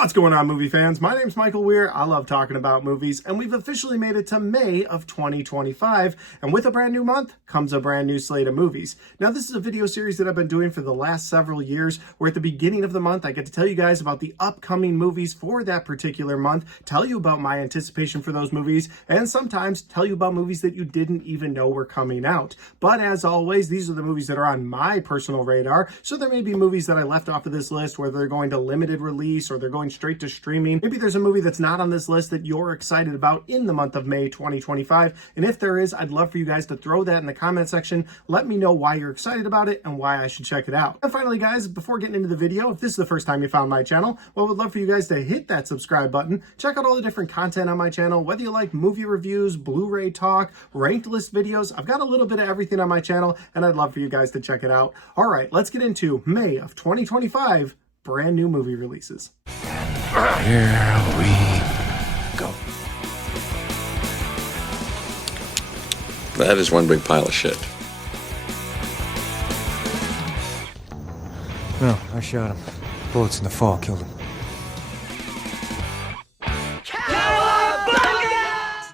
What's going on, movie fans? My name's Michael Weer. I love talking about movies, and we've officially made it to May of 2025, and with a brand new month comes a brand new slate of movies. Now, this is a video series that I've been doing for the last several years, where at the beginning of the month, I get to tell you guys about the upcoming movies for that particular month, tell you about my anticipation for those movies, and sometimes tell you about movies that you didn't even know were coming out. But as always, these are the movies that are on my personal radar, so there may be movies that I left off of this list, whether they're going to limited release or they're going straight to streaming. Maybe there's a movie that's not on this list that you're excited about in the month of May 2025. And if there is, I'd love for you guys to throw that in the comment section. Let me know why you're excited about it and why I should check it out. And finally, guys, before getting into the video, if this is the first time you found my channel, well, I would love for you guys to hit that subscribe button. Check out all the different content on my channel, whether you like movie reviews, Blu-ray talk, ranked list videos. I've got a little bit of everything on my channel, and I'd love for you guys to check it out. All right, let's get into May of 2025 brand new movie releases. Here we go. That is one big pile of shit. No, I shot him. Bullets in the fall killed him.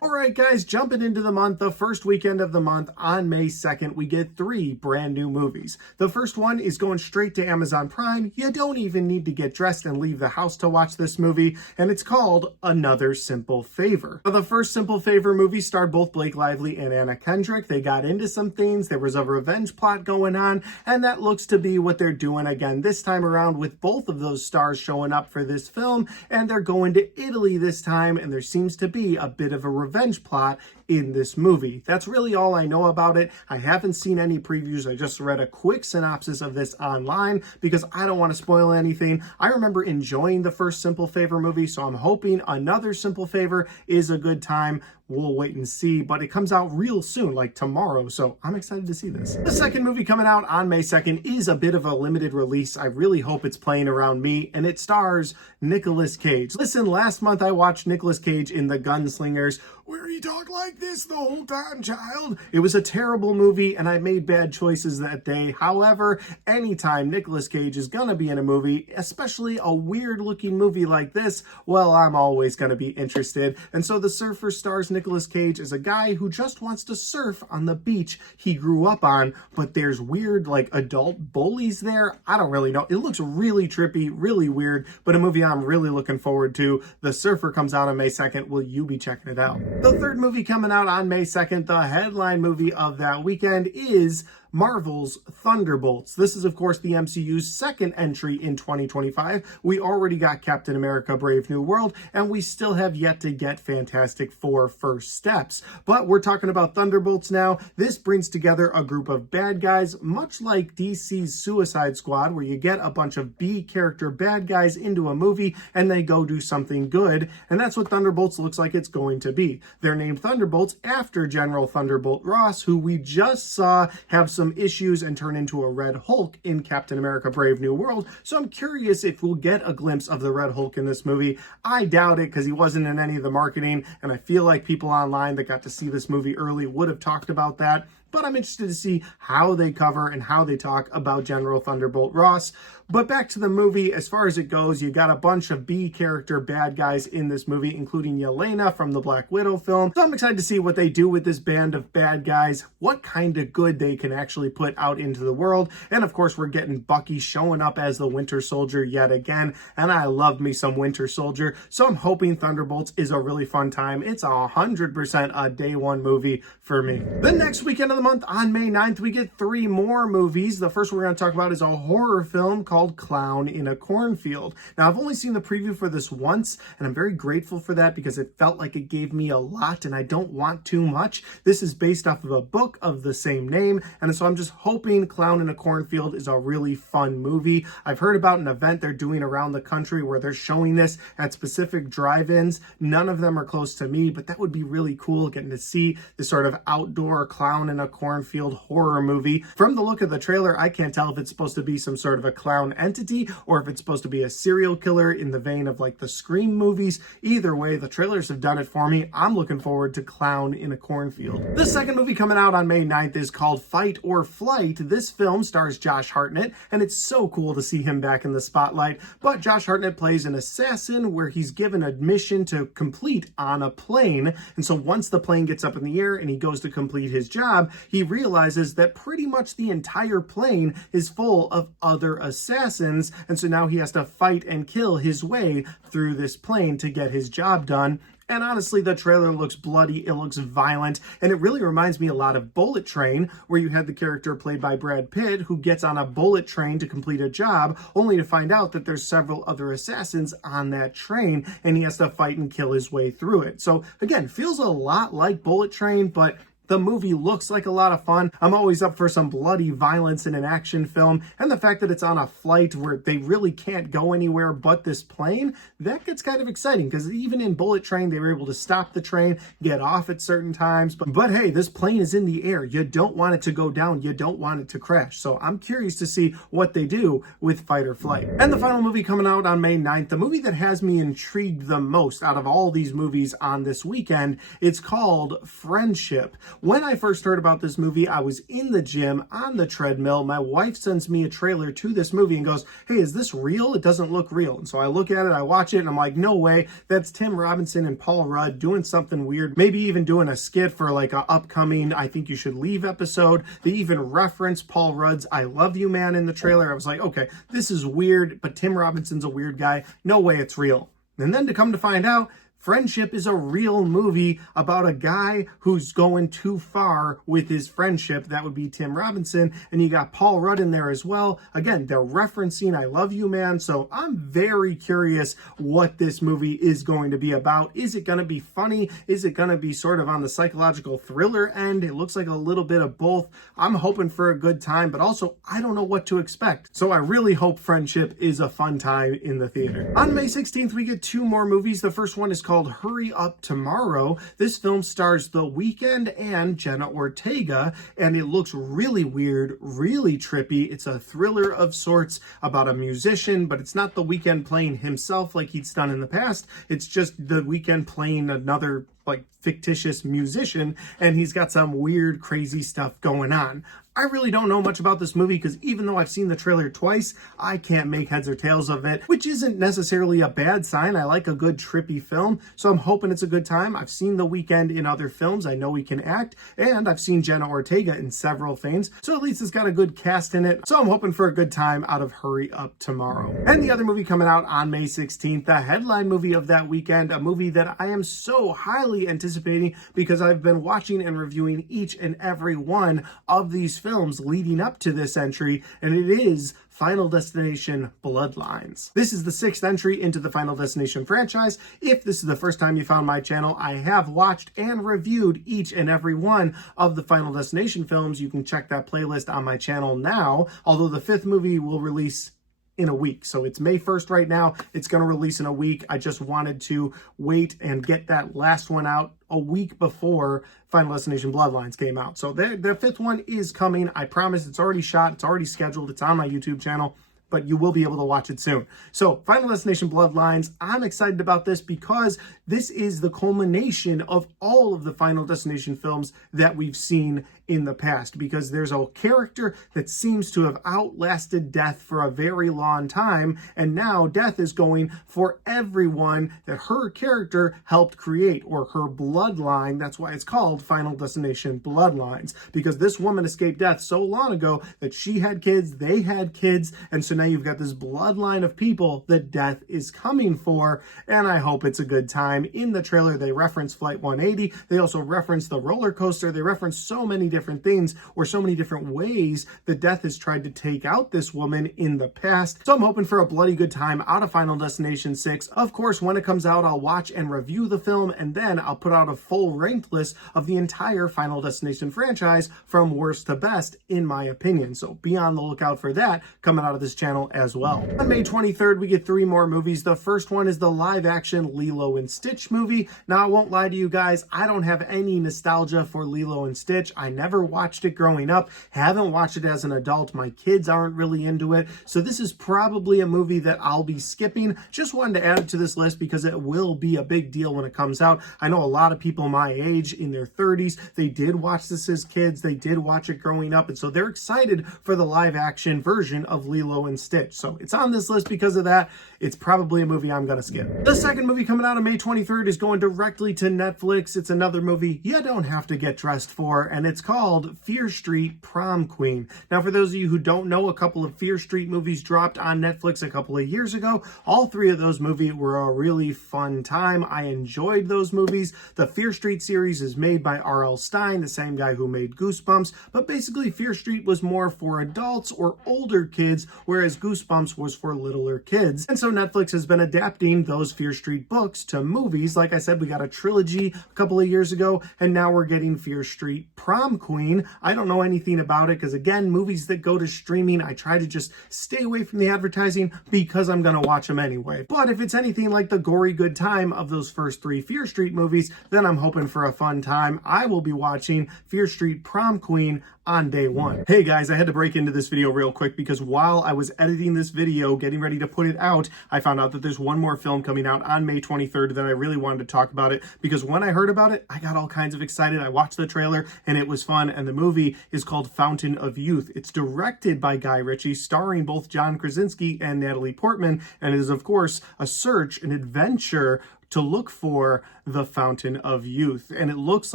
Alright guys, jumping into the month, the first weekend of the month on May 2nd, we get 3 brand new movies. The first one is going straight to Amazon Prime. You don't even need to get dressed and leave the house to watch this movie, and it's called Another Simple Favor. Now, the first Simple Favor movie starred both Blake Lively and Anna Kendrick. They got into some things, there was a revenge plot going on, and that looks to be what they're doing again this time around with both of those stars showing up for this film, and they're going to Italy this time, and there seems to be a bit of a revenge plot in this movie. That's really all I know about it. I haven't seen any previews. I just read a quick synopsis of this online because I don't want to spoil anything. I remember enjoying the first Simple Favor movie, so I'm hoping Another Simple Favor is a good time. We'll wait and see, but it comes out real soon, like tomorrow, so I'm excited to see this. The second movie coming out on May 2nd is a bit of a limited release. I really hope it's playing around me, and it stars Nicolas Cage. Listen, last month I watched Nicolas Cage in The Gunslingers, where he talked like this the whole time, child. It was a terrible movie, and I made bad choices that day. However, anytime Nicolas Cage is gonna be in a movie, especially a weird-looking movie like this, well, I'm always gonna be interested. And so The Surfer stars Nicolas Cage as a guy who just wants to surf on the beach he grew up on, but there's weird, like, adult bullies there. I don't really know. It looks really trippy, really weird, but a movie I'm really looking forward to. The Surfer comes out on May 2nd. Will you be checking it out? The third movie coming out on May 2nd, the headline movie of that weekend, is Marvel's Thunderbolts. This is, of course, the MCU's second entry in 2025. We already got Captain America: Brave New World, and we still have yet to get Fantastic Four: First Steps. But we're talking about Thunderbolts now. This brings together a group of bad guys, much like DC's Suicide Squad, where you get a bunch of B character bad guys into a movie and they go do something good. And that's what Thunderbolts looks like it's going to be. They're named Thunderbolts after General Thunderbolt Ross, who we just saw have some issues and turn into a Red Hulk in Captain America: Brave New World. So I'm curious if we'll get a glimpse of the Red Hulk in this movie. I doubt it because he wasn't in any of the marketing, and I feel like people online that got to see this movie early would have talked about that. But I'm interested to see how they cover and how they talk about General Thunderbolt Ross. But back to the movie, as far as it goes, you got a bunch of B character bad guys in this movie, including Yelena from the Black Widow film. So I'm excited to see what they do with this band of bad guys, what kind of good they can actually put out into the world. And of course, we're getting Bucky showing up as the Winter Soldier yet again. And I love me some Winter Soldier. So I'm hoping Thunderbolts is a really fun time. It's 100% a day one movie for me. The next weekend of the month, on May 9th, we get 3 more movies. The first we're going to talk about is a horror film called Clown in a Cornfield. Now, I've only seen the preview for this once, and I'm very grateful for that because it felt like it gave me a lot, and I don't want too much. This is based off of a book of the same name, and so I'm just hoping Clown in a Cornfield is a really fun movie. I've heard about an event they're doing around the country where they're showing this at specific drive-ins. None of them are close to me, but that would be really cool, getting to see this sort of outdoor Clown in a Cornfield horror movie. From the look of the trailer, I can't tell if it's supposed to be some sort of a clown clown entity, or if it's supposed to be a serial killer in the vein of like the Scream movies. Either way, the trailers have done it for me. I'm looking forward to Clown in a Cornfield. The second movie coming out on May 9th is called Fight or Flight. This film stars Josh Hartnett, and it's so cool to see him back in the spotlight. But Josh Hartnett plays an assassin where he's given a mission to complete on a plane. And so once the plane gets up in the air and he goes to complete his job, he realizes that pretty much the entire plane is full of other assassins. And so now he has to fight and kill his way through this plane to get his job done. And honestly, the trailer looks bloody, it looks violent, and it really reminds me a lot of Bullet Train, where you had the character played by Brad Pitt who gets on a bullet train to complete a job, only to find out that there's several other assassins on that train, and he has to fight and kill his way through it. So again, feels a lot like Bullet Train, but the movie looks like a lot of fun. I'm always up for some bloody violence in an action film, and the fact that it's on a flight where they really can't go anywhere but this plane, that gets kind of exciting, because even in Bullet Train, they were able to stop the train, get off at certain times. But hey, this plane is in the air. You don't want it to go down. You don't want it to crash. So I'm curious to see what they do with Fight or Flight. And the final movie coming out on May 9th, the movie that has me intrigued the most out of all these movies on this weekend, it's called Friendship. When I first heard about this movie, I was in the gym on the treadmill. My wife sends me a trailer to this movie and goes, "Hey, is this real? It doesn't look real." And so I look at it, I watch it, and I'm like, no way. That's Tim Robinson and Paul Rudd doing something weird. Maybe even doing a skit for like a upcoming I Think You Should Leave episode. They even reference Paul Rudd's I Love You Man in the trailer. I was like, okay, this is weird, but Tim Robinson's a weird guy. No way it's real. And then to come to find out, Friendship is a real movie about a guy who's going too far with his friendship. That would be Tim Robinson. And you got Paul Rudd in there as well. Again, they're referencing I Love You Man. So I'm very curious what this movie is going to be about. Is it going to be funny? Is it going to be sort of on the psychological thriller end? It looks like a little bit of both. I'm hoping for a good time, but also I don't know what to expect. So I really hope Friendship is a fun time in the theater. On May 16th, we get two more movies. The first one is called Hurry Up Tomorrow. This film stars The Weeknd and Jenna Ortega, and it looks really weird, really trippy. It's a thriller of sorts about a musician, but it's not The Weeknd playing himself like he's done in the past. It's just The Weeknd playing another like fictitious musician, and he's got some weird, crazy stuff going on. I really don't know much about this movie because even though I've seen the trailer twice, I can't make heads or tails of it, which isn't necessarily a bad sign. I like a good trippy film, so I'm hoping it's a good time. I've seen The Weeknd in other films. I know he can act, and I've seen Jenna Ortega in several things, so at least it's got a good cast in it. So I'm hoping for a good time out of Hurry Up Tomorrow. And the other movie coming out on May 16th, the headline movie of that weekend, a movie that I am so highly anticipating because I've been watching and reviewing each and every one of these films leading up to this entry, and it is Final Destination Bloodlines. This is the 6th entry into the Final Destination franchise. If this is the first time you found my channel, I have watched and reviewed each and every one of the Final Destination films. You can check that playlist on my channel now, although the 5th movie will release in a week. So it's May 1st right now. It's going to release in a week. I just wanted to wait and get that last one out a week before Final Destination Bloodlines came out. So the 5th one is coming. I promise. It's already shot. It's already scheduled. It's on my YouTube channel, but you will be able to watch it soon. So Final Destination Bloodlines, I'm excited about this because this is the culmination of all of the Final Destination films that we've seen in the past, because there's a character that seems to have outlasted death for a very long time, and now death is going for everyone that her character helped create, or her bloodline. That's why it's called Final Destination Bloodlines, because this woman escaped death so long ago that she had kids, they had kids, and so now you've got this bloodline of people that death is coming for, and I hope it's a good time. In the trailer, they reference Flight 180. They also reference the roller coaster. They reference so many different things, or so many different ways that death has tried to take out this woman in the past. So I'm hoping for a bloody good time out of Final Destination 6. Of course, when it comes out, I'll watch and review the film, and then I'll put out a full ranked list of the entire Final Destination franchise from worst to best, in my opinion. So be on the lookout for that coming out of this channel as well. On May 23rd, we get 3 more movies. The first one is the live-action Lilo and Stitch movie. Now, I won't lie to you guys, I don't have any nostalgia for Lilo and Stitch. I never never watched it growing up, haven't watched it as an adult. My kids aren't really into it. So this is probably a movie that I'll be skipping. Just wanted to add it to this list because it will be a big deal when it comes out. I know a lot of people my age in their 30s, they did watch this as kids. They did watch it growing up. And so they're excited for the live action version of Lilo and Stitch. So it's on this list because of that. It's probably a movie I'm going to skip. The second movie coming out on May 23rd is going directly to Netflix. It's another movie you don't have to get dressed for, and it's called Fear Street Prom Queen. Now, for those of you who don't know, a couple of Fear Street movies dropped on Netflix a couple of years ago. All three of those movies were a really fun time. I enjoyed those movies. The Fear Street series is made by R.L. Stine, the same guy who made Goosebumps, but basically Fear Street was more for adults or older kids, whereas Goosebumps was for littler kids. And so Netflix has been adapting those Fear Street books to movies. Like I said, we got a trilogy a couple of years ago, and now we're getting Fear Street Prom Queen. I don't know anything about it because, again, movies that go to streaming, I try to just stay away from the advertising because I'm going to watch them anyway. But if it's anything like the gory good time of those first three Fear Street movies, then I'm hoping for a fun time. I will be watching Fear Street Prom Queen on day one. Hey guys, I had to break into this video real quick because while I was editing this video, getting ready to put it out, I found out that there's one more film coming out on May 23rd that I really wanted to talk about it because when I heard about it, I got all kinds of excited. I watched the trailer and it was fun, and the movie is called Fountain of Youth. It's directed by Guy Ritchie, starring both John Krasinski and Natalie Portman, and it is, of course, a search, an adventure to look for the Fountain of Youth. And it looks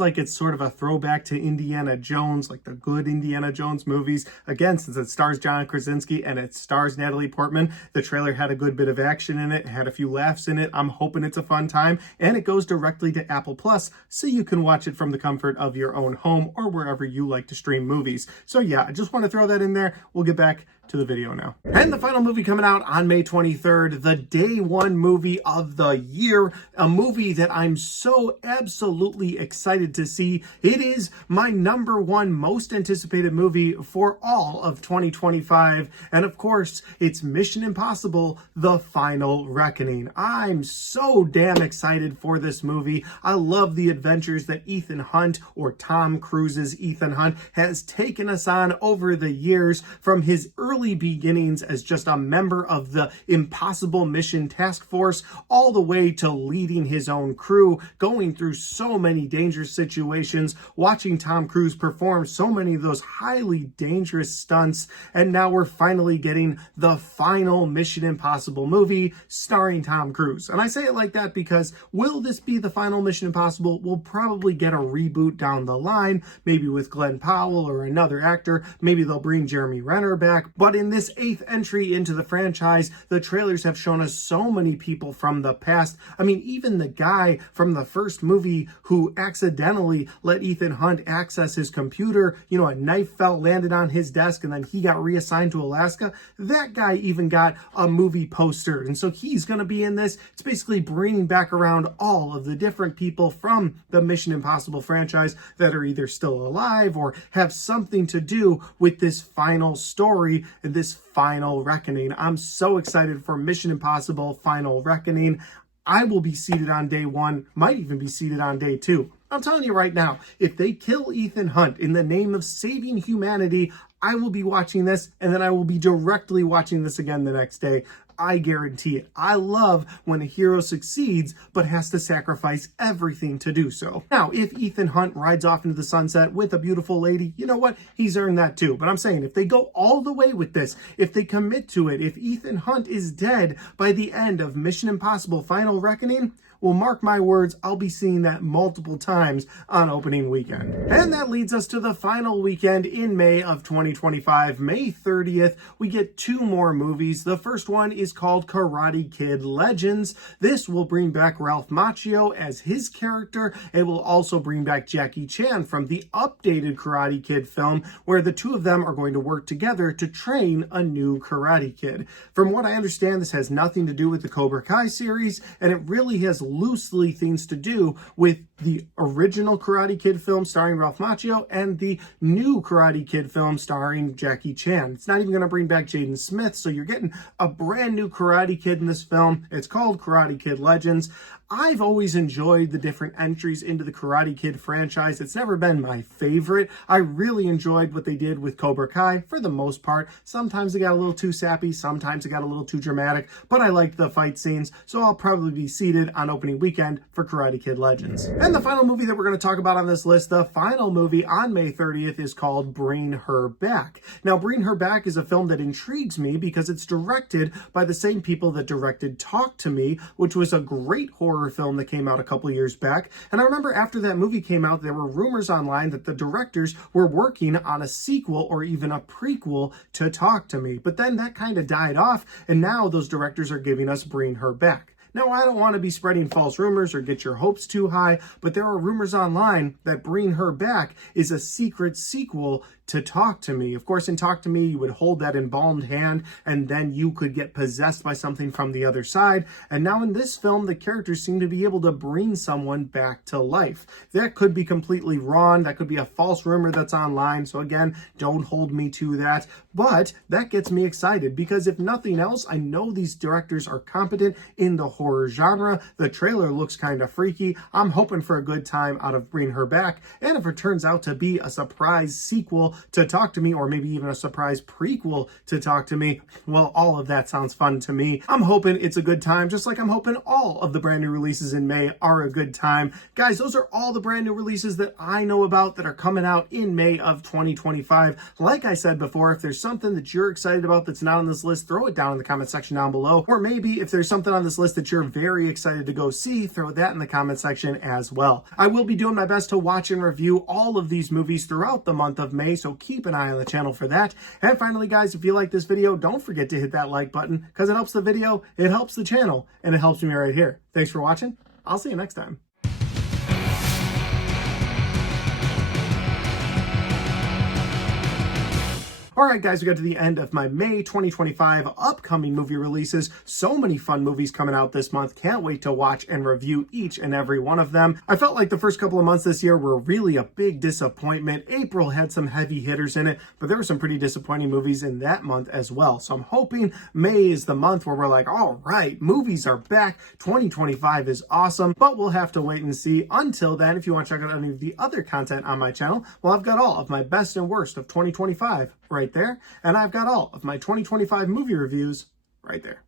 like it's sort of a throwback to Indiana Jones, like the good Indiana Jones movies. Again, since it stars John Krasinski and it stars Natalie Portman, the trailer had a good bit of action in it, had a few laughs in it. I'm hoping it's a fun time, and it goes directly to Apple Plus, so you can watch it from the comfort of your own home or wherever you like to stream movies. So yeah, I just want to throw that in there. We'll get back to the video now. And the final movie coming out on May 23rd, the day one movie of the year, a movie that I'm so absolutely excited to see. It is my number one most anticipated movie for all of 2025. And of course, it's Mission Impossible: The Final Reckoning. I'm so damn excited for this movie. I love the adventures that Ethan Hunt, or Tom Cruise's Ethan Hunt, has taken us on over the years, from his early beginnings as just a member of the Impossible Mission Task Force, all the way to leading his own crew, going through so many dangerous situations, watching Tom Cruise perform so many of those highly dangerous stunts, and now we're finally getting the final Mission Impossible movie starring Tom Cruise. And I say it like that because will this be the final Mission Impossible? We'll probably get a reboot down the line, maybe with Glenn Powell or another actor. Maybe they'll bring Jeremy Renner back. But in this 8th entry into the franchise, the trailers have shown us so many people from the past. I mean, even the guy from the first movie who accidentally let Ethan Hunt access his computer, you know, a knife landed on his desk and then he got reassigned to Alaska. That guy even got a movie poster. And so he's going to be in this. It's basically bringing back around all of the different people from the Mission Impossible franchise that are either still alive or have something to do with this final story, this final reckoning. I'm so excited for Mission Impossible: Final Reckoning. I will be seated on day one, might even be seated on day two. I'm telling you right now, if they kill Ethan Hunt in the name of saving humanity, I will be watching this, and then I will be directly watching this again the next day. I guarantee it. I love when a hero succeeds but has to sacrifice everything to do so. Now, if Ethan Hunt rides off into the sunset with a beautiful lady, you know what? He's earned that too. But I'm saying, if they go all the way with this, if they commit to it, if Ethan Hunt is dead by the end of Mission Impossible: Final Reckoning, well, mark my words, I'll be seeing that multiple times on opening weekend. And that leads us to the final weekend in May of 2025, May 30th. We get two more movies. The first one is called Karate Kid Legends. This will bring back Ralph Macchio as his character. It will also bring back Jackie Chan from the updated Karate Kid film, where the two of them are going to work together to train a new Karate Kid. From what I understand, this has nothing to do with the Cobra Kai series, and it really has loosely things to do with the original Karate Kid film starring Ralph Macchio and the new Karate Kid film starring Jackie Chan. It's not even going to bring back Jaden Smith, so you're getting a brand brand new Karate Kid in this film. It's called Karate Kid Legends. I've always enjoyed the different entries into the Karate Kid franchise. It's never been my favorite. I really enjoyed what they did with Cobra Kai for the most part. Sometimes it got a little too sappy, sometimes it got a little too dramatic, but I liked the fight scenes, so I'll probably be seated on opening weekend for Karate Kid Legends. And the final movie that we're going to talk about on this list, the final movie on May 30th, is called Bring Her Back. Now, Bring Her Back is a film that intrigues me because it's directed by the same people that directed Talk to Me, which was a great horror film that came out a couple years back. And I remember after that movie came out, there were rumors online that the directors were working on a sequel or even a prequel to Talk to Me. But then that kind of died off, and now those directors are giving us Bring Her Back. Now, I don't want to be spreading false rumors or get your hopes too high, but there are rumors online that Bring Her Back is a secret sequel to Talk to Me. Of course, in Talk to Me, you would hold that embalmed hand and then you could get possessed by something from the other side. And now in this film, the characters seem to be able to bring someone back to life. That could be completely wrong. That could be a false rumor that's online. So again, don't hold me to that. But that gets me excited because if nothing else, I know these directors are competent in the horror genre. The trailer looks kind of freaky. I'm hoping for a good time out of Bring Her Back. And if it turns out to be a surprise sequel to Talk to Me, or maybe even a surprise prequel to Talk to Me, well, all of that sounds fun to me. I'm hoping it's a good time, just like I'm hoping all of the brand new releases in May are a good time. Guys, those are all the brand new releases that I know about that are coming out in May of 2025. Like I said before, if there's something that you're excited about that's not on this list, throw it down in the comment section down below. Or maybe if there's something on this list that you're very excited to go see, throw that in the comment section as well. I will be doing my best to watch and review all of these movies throughout the month of May, so keep an eye on the channel for that. And finally, guys, if you like this video, don't forget to hit that like button because it helps the video, it helps the channel, and it helps me right here. Thanks for watching. I'll see you next time. Alright guys, we got to the end of my May 2025 upcoming movie releases. So many fun movies coming out this month. Can't wait to watch and review each and every one of them. I felt like the first couple of months this year were really a big disappointment. April had some heavy hitters in it, but there were some pretty disappointing movies in that month as well. So I'm hoping May is the month where we're like, alright, movies are back. 2025 is awesome, but we'll have to wait and see. Until then, if you want to check out any of the other content on my channel, well, I've got all of my best and worst of 2025 right there, and I've got all of my 2025 movie reviews right there.